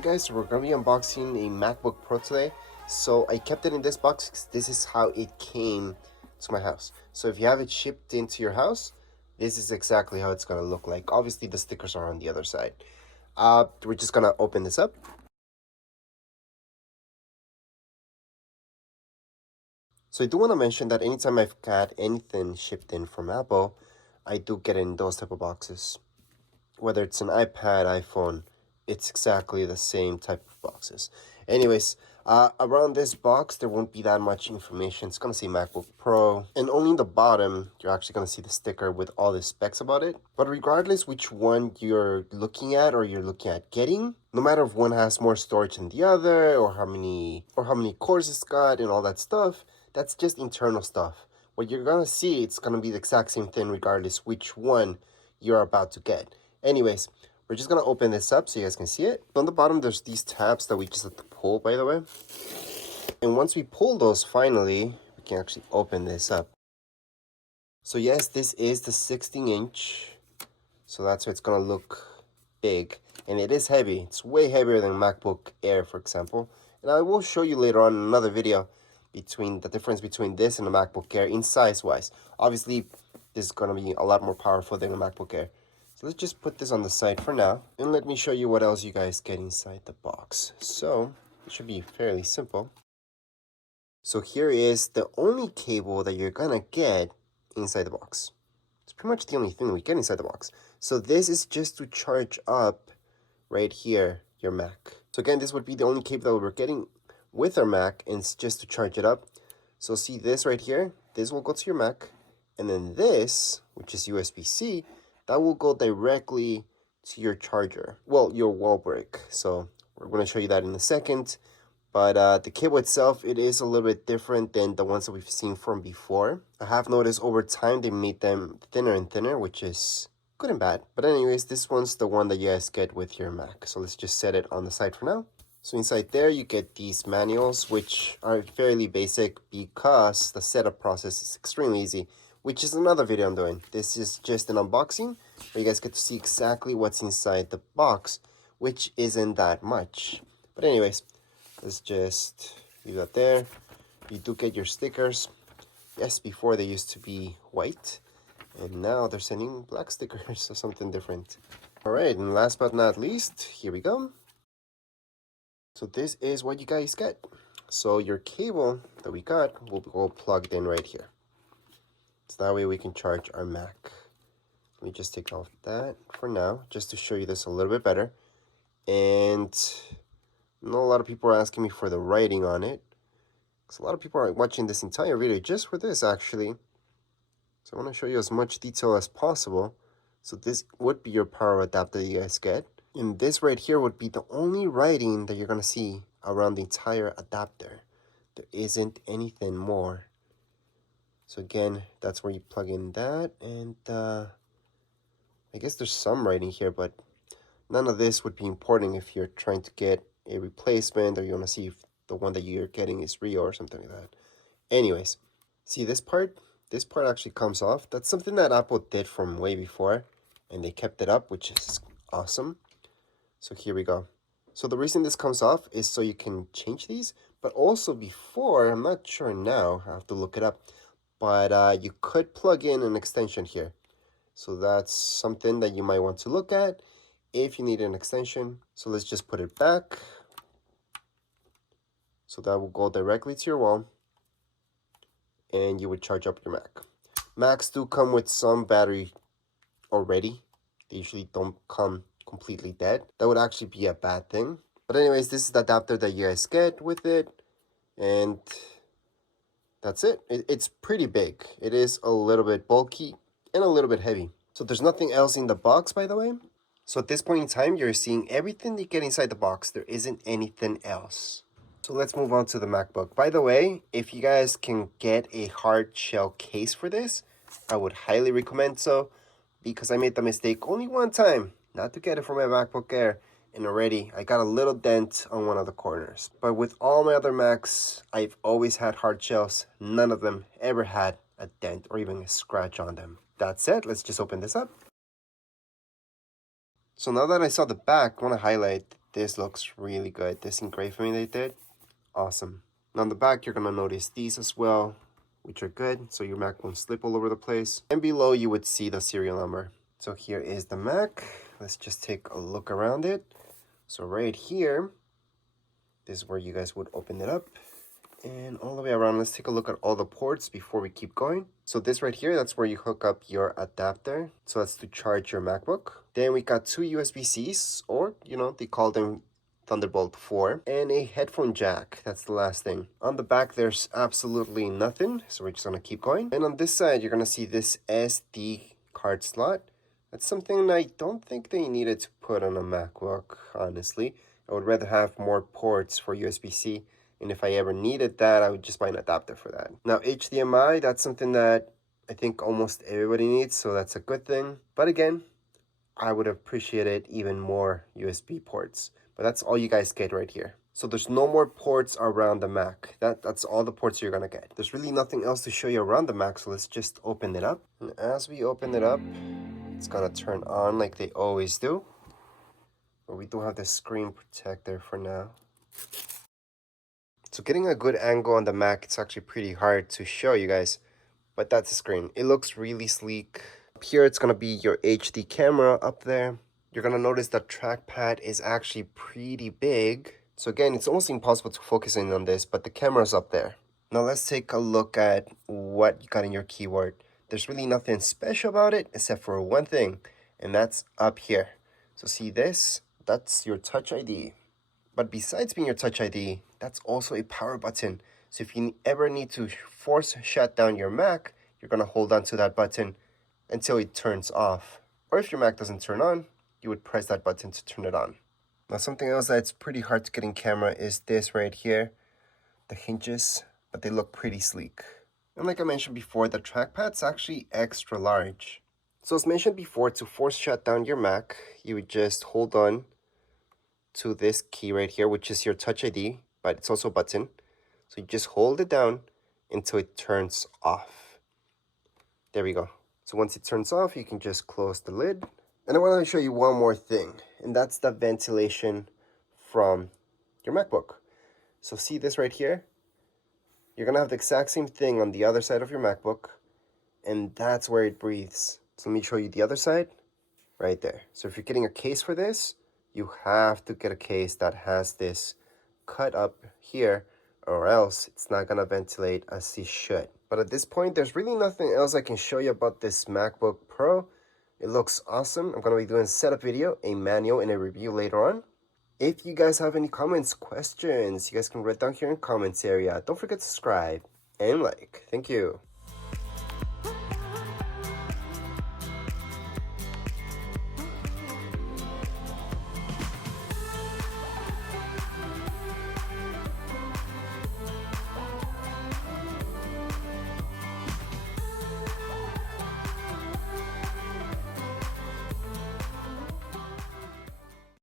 Alright guys, so we're going to be unboxing a MacBook Pro today. So I kept it in this box because this is how it came to my house. So if you have it shipped into your house, this is exactly how it's going to look like. Obviously the stickers are on the other side. We're just going to open this up. So I do want to mention that anytime I've got anything shipped in from Apple, I do get it in those type of boxes. Whether it's an iPad, iPhone, it's exactly the same type of boxes. Anyways, around this box, there won't be that much information. It's going to say MacBook Pro. And only in the bottom, you're actually going to see the sticker with all the specs about it. But regardless which one you're looking at or you're looking at getting, no matter if one has more storage than the other or how many cores it's got and all that stuff, that's just internal stuff. What you're going to see, it's going to be the exact same thing regardless which one you're about to get. Anyways, we're just going to open this up so you guys can see it. On the bottom, there's these tabs that we just have to pull, by the way. And once we pull those, finally, we can actually open this up. So yes, this is the 16-inch. So that's why it's going to look big. And it is heavy. It's way heavier than MacBook Air, for example. And I will show you later on in another video between the difference between this and the MacBook Air in size-wise. Obviously, this is going to be a lot more powerful than a MacBook Air. So let's just put this on the side for now, and let me show you what else you guys get inside the box. So it should be fairly simple. So here is the only cable that you're gonna get inside the box. It's pretty much the only thing we get inside the box. So this is just to charge up right here your Mac. So again, this would be the only cable that we're getting with our Mac, and it's just to charge it up. So see this right here, this will go to your Mac, and then this, which is USB-C, that will go directly to your charger. Well, your wall brick. So we're going to show you that in a second. But the cable itself, it is a little bit different than the ones that we've seen from before. I have noticed over time they made them thinner and thinner, which is good and bad. But anyways, this one's the one that you guys get with your Mac. So let's just set it on the side for now. So inside there, you get these manuals, which are fairly basic because the setup process is extremely easy, which is another video I'm doing. This is just an unboxing where you guys get to see exactly what's inside the box, which isn't that much. But anyways, let's just leave that there. You do get your stickers. Yes, before they used to be white, and now they're sending black stickers or something different. All right, and last but not least, here we go. So this is what you guys get. So your cable that we got will go plugged in right here. So that way we can charge our Mac. Let me just take off that for now, just to show you this a little bit better. And I know a lot of people are asking me for the writing on it, because a lot of people are watching this entire video just for this, actually. So I want to show you as much detail as possible. So this would be your power adapter you guys get. And this right here would be the only writing that you're going to see around the entire adapter. There isn't anything more. So again, that's where you plug in that, and I guess there's some writing here, but none of this would be important if you're trying to get a replacement or you want to see if the one that you're getting is real or something like that. Anyways, see this part? This part actually comes off. That's something that Apple did from way before, and they kept it up, which is awesome. So here we go. So the reason this comes off is so you can change these, but also before, I'm not sure now, I have to look it up, but you could plug in an extension here. So that's something that you might want to look at if you need an extension. So let's just put it back. So that will go directly to your wall, and you would charge up your Mac. Macs do come with some battery already. They usually don't come completely dead. That would actually be a bad thing. But anyways, this is the adapter that you guys get with it, and that's it. It's pretty big. It is a little bit bulky and a little bit heavy. So there's nothing else in the box, by the way. So at this point in time, you're seeing everything you get inside the box. There isn't anything else. So let's move on to the MacBook. By the way, if you guys can get a hard shell case for this, I would highly recommend so, because I made the mistake only one time not to get it for my MacBook Air, and already I got a little dent on one of the corners. But with all my other Macs, I've always had hard shells. None of them ever had a dent or even a scratch on them. That said, let's just open this up. So now that I saw the back, I want to highlight This looks really good. This engraving they did, awesome. And on the back, you're gonna notice these as well, which are good, so your Mac won't slip all over the place. And below, you would see the serial number. So here is the Mac. Let's just take a look around it. So right here, this is where you guys would open it up. And all the way around, let's take a look at all the ports before we keep going. So this right here, that's where you hook up your adapter. So that's to charge your MacBook. Then we got two USB-Cs, or, you know, they call them Thunderbolt 4, and a headphone jack. That's the last thing. On the back, there's absolutely nothing, so we're just gonna keep going. And on this side, you're gonna see this SD card slot. That's something I don't think they needed to put on a MacBook, honestly. I would rather have more ports for USB-C. And if I ever needed that, I would just buy an adapter for that. Now, HDMI, that's something that I think almost everybody needs, so that's a good thing. But again, I would appreciate it even more USB ports. But that's all you guys get right here. So there's no more ports around the Mac. That's all the ports you're gonna get. There's really nothing else to show you around the Mac, so let's just open it up. And as we open it up, it's gonna turn on like they always do. But we do have the screen protector for now. So getting a good angle on the Mac, it's actually pretty hard to show you guys, but that's the screen. It looks really sleek. Up here, it's gonna be your HD camera up there. You're gonna notice the trackpad is actually pretty big. So again, it's almost impossible to focus in on this, but the camera's up there. Now let's take a look at what you got in your keyboard. There's really nothing special about it except for one thing, and that's up here. So see this? That's your Touch ID. But besides being your Touch ID, that's also a power button. So if you ever need to force shut down your Mac, you're gonna hold on to that button until it turns off. Or if your Mac doesn't turn on, you would press that button to turn it on. Now something else that's pretty hard to get in camera is this right here, the hinges, but they look pretty sleek. And like I mentioned before, the trackpad's actually extra large. So as mentioned before, to force shut down your Mac, you would just hold on to this key right here, which is your Touch ID, but it's also a button. So you just hold it down until it turns off. There we go. So once it turns off, you can just close the lid. And I want to show you one more thing, and that's the ventilation from your MacBook. So see this right here? You're gonna have the exact same thing on the other side of your MacBook, and that's where it breathes. So let me show you the other side, right there. So if you're getting a case for this, you have to get a case that has this cut up here, or else it's not gonna ventilate as it should. But at this point, there's really nothing else I can show you about this MacBook Pro. It looks awesome. I'm gonna be doing a setup video, a manual, and a review later on. If you guys have any comments, questions, you guys can write down here in the comments area. Don't forget to subscribe and like. Thank you.